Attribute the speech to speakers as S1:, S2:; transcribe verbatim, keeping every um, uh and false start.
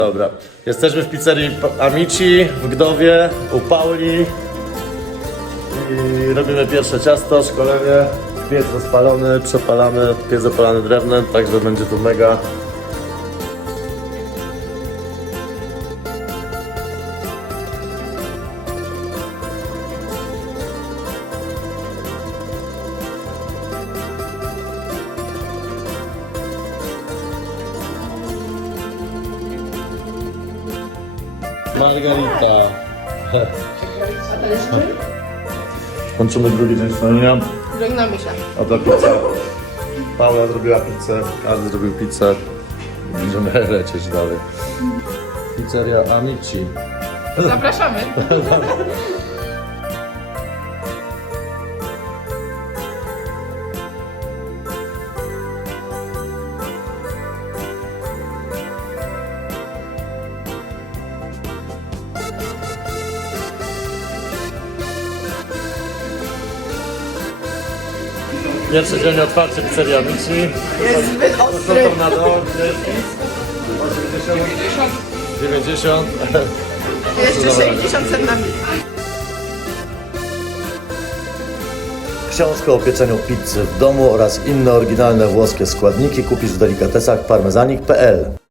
S1: Dobra, jesteśmy w pizzerii Amici w Gdowie u Pauli i robimy pierwsze ciasto, szkolenie. Piec rozpalony, przepalamy, piec zapalany drewnem, także będzie tu mega. Margarita. Kończymy drugi dzień szkolenia.
S2: Żegnamy się.
S1: Oto pizza. Paula zrobiła pizzę, każdy zrobił pizzę. Będziemy lecieć dalej. Pizzeria Amici.
S2: Zapraszamy.
S1: Pierwszy dzień otwarcie pizzerii Amici.
S2: Jest zbyt ostry.
S1: Gotowy na dół, osiemdziesiąt, dziewięćdziesiąt.
S2: Jeszcze sześćdziesiąt przed nami.
S3: Książkę o pieczeniu pizzy w domu oraz inne oryginalne włoskie składniki kupisz w delikatesach parmezanik kropka p l.